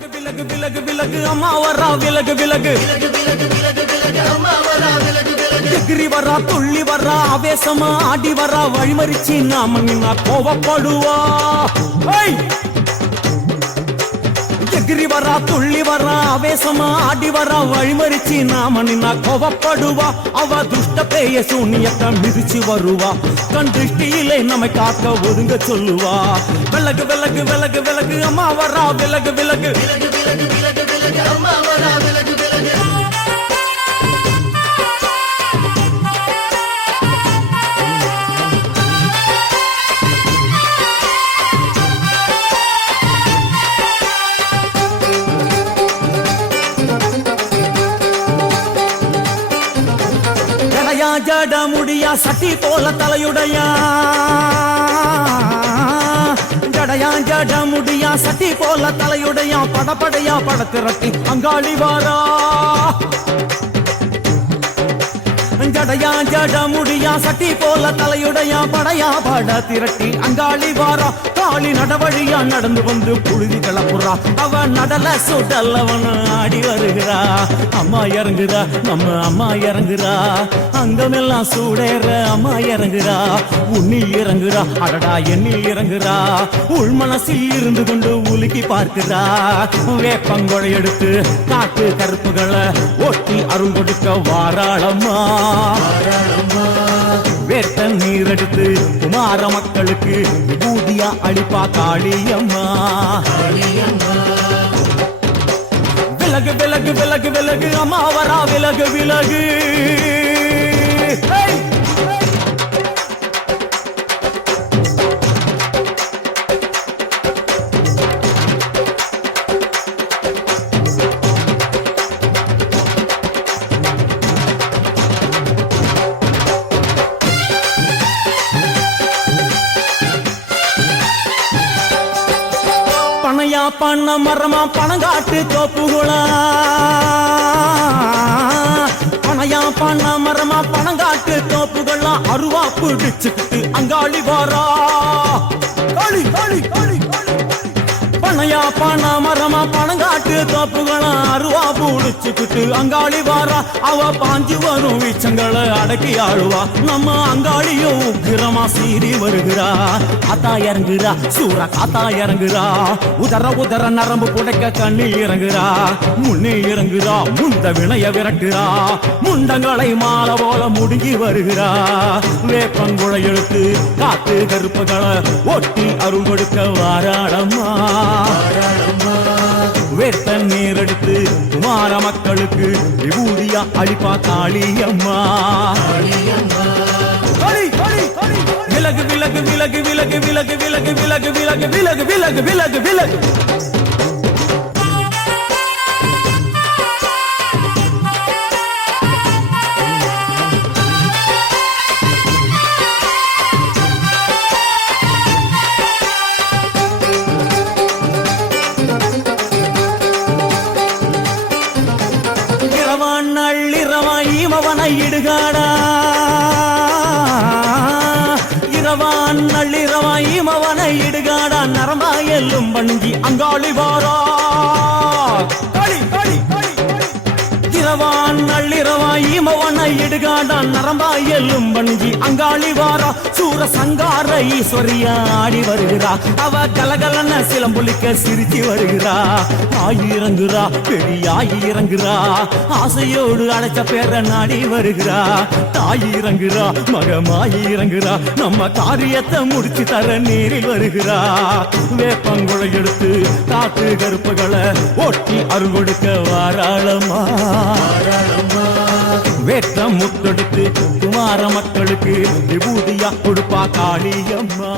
விலகு விலகு விலகு விலகு அம்மா வரா விலகு விலகு எகிரி வரா துள்ளி வரா ஆவேசமா ஆடி வரா வழிமறிச்சு நாம நின்னா கோவப்படுவா. எகிரி வரா துள்ளி வரா ஆவேசமா ஆடி வரா வழிமறிச்சு நாம நின்னா கோவப்படுவா. அவ துஷ்ட பேய சூனியத்தை மிதிச்சு வருவா. கண் திருஷ்டியிலே நம்மை காக்க ஒதுங்க சொல்லுவா. விலகு விலகு விலகு விலகு அம்மா வரா விலகு விலகு அம்மா வரா விலகு விலகு. ஜட முடியா சட்டி போல தலையுடையா ஜடையா ஜட முடியா சட்டி போல தலையுடையா படப்படையா படத்திரட்டி அங்காளி வாரா. ஜடையா ஜட முடியா சட்டி போல தலையுடையா படையா பட திரட்டி அங்காளி வாரா. காளி நடவழியா நடந்து வந்து புழுதி கிளப்புறா. அவ நடல சுடல்லவன ஆடி வருகிறா. அம்மா இறங்குறா நம்ம அம்மா இறங்குறா. அங்கமெல்லாம் சூடேற அம்மா இறங்குறா. உன்னில் இறங்குறா அடடா எண்ணில் இறங்குறா. உள் மனசில் இருந்து கொண்டு உலுக்கி பார்க்கிறா. வேப்பங்கொழை எடுத்து காட்டு கருப்புகளை ஒட்டி அருள் கொடுக்க வாராளம்மா. வேட்ட நீர் எடுத்து குமார மக்களுக்கு விபூதியா அளிப்பா காளியம்மா. விலகு விலகு விலகு விலகு அம்மா வரா விலகு விலகு. பனையா பண்ண மரமா பணங்காட்டு தோப்புகளா. பனையா பண்ண மரமா பணங்காட்டு தோப்புகளா. அருவா பிடிச்சுக்கிட்டு அங்காளி வாரா. பனையா பண்ண மரமா பணங்காட்டு தோப்புகளா. அருவா பிடிச்சுக்கிட்டு அங்காளி வாரா. அவ பாஞ்சு வரும் வீச்சங்களை அடக்கி ஆளுவா. நம்ம அங்காளியும் உக்கிரமா சீறி வருகிறா. காத்தா இறங்குறா சூற காத்தா இறங்குறா. உதர உதர நரம்பு புடைக்க கண்ணில் இறங்குறா. முன்னே இறங்குறா முந்த வினைய விரட்டுறா. முண்டங்களை மாலை போல முடுங்கி வருகிறா. வேப்பங்குழை எழுத்து காத்து கருப்புகளை ஒட்டி அருள் கொடுக்க வாராளம்மா. வேட்ட நீர் எடுத்து குமார மக்களுக்கு விபூதியா அளிப்பா காளியம்மா. விலகு விலகு விலகு விலகு விலகு விலகு விலகு விலகு விலகு விலகு விலகு விலகு. நள்ளிரவாயிமவனை இடுகாடா. இரவான் நள்ளிரவாயிமவனை இடுகாடா. நரம்பாயெல்லும் வணங்கி அங்காளி வாரா. இரவான் நள்ளிரவாயிமவனை இடுகாடா. நரம்பாயெல்லும் வணங்கி அங்காளி வாரா. சூர சங்கார ஈஸ்வரியா ஆடி வருகிறா. அவ கலகலன சிலம்புலிக்க சிரிச்சு வருகிறா. ஆயிரங்குறா பெரியாயிரங்குறா. ஆசையோடு அடைச்ச பேர நாடி வருகிறா. தாயிரங்குறா மகமாயிரங்குறா. நம்ம காரியத்தை முடிச்சு தர நீரில் வருகிறா. வேப்பங்குழை எடுத்து காட்டு கருப்புகளை ஒட்டி அருள் கொடுக்க வாராளம்மா. வேட்டம் முத்தெடுத்து குமார மக்களுக்கு விபூதியா கொடுப்பா காளியம்மா.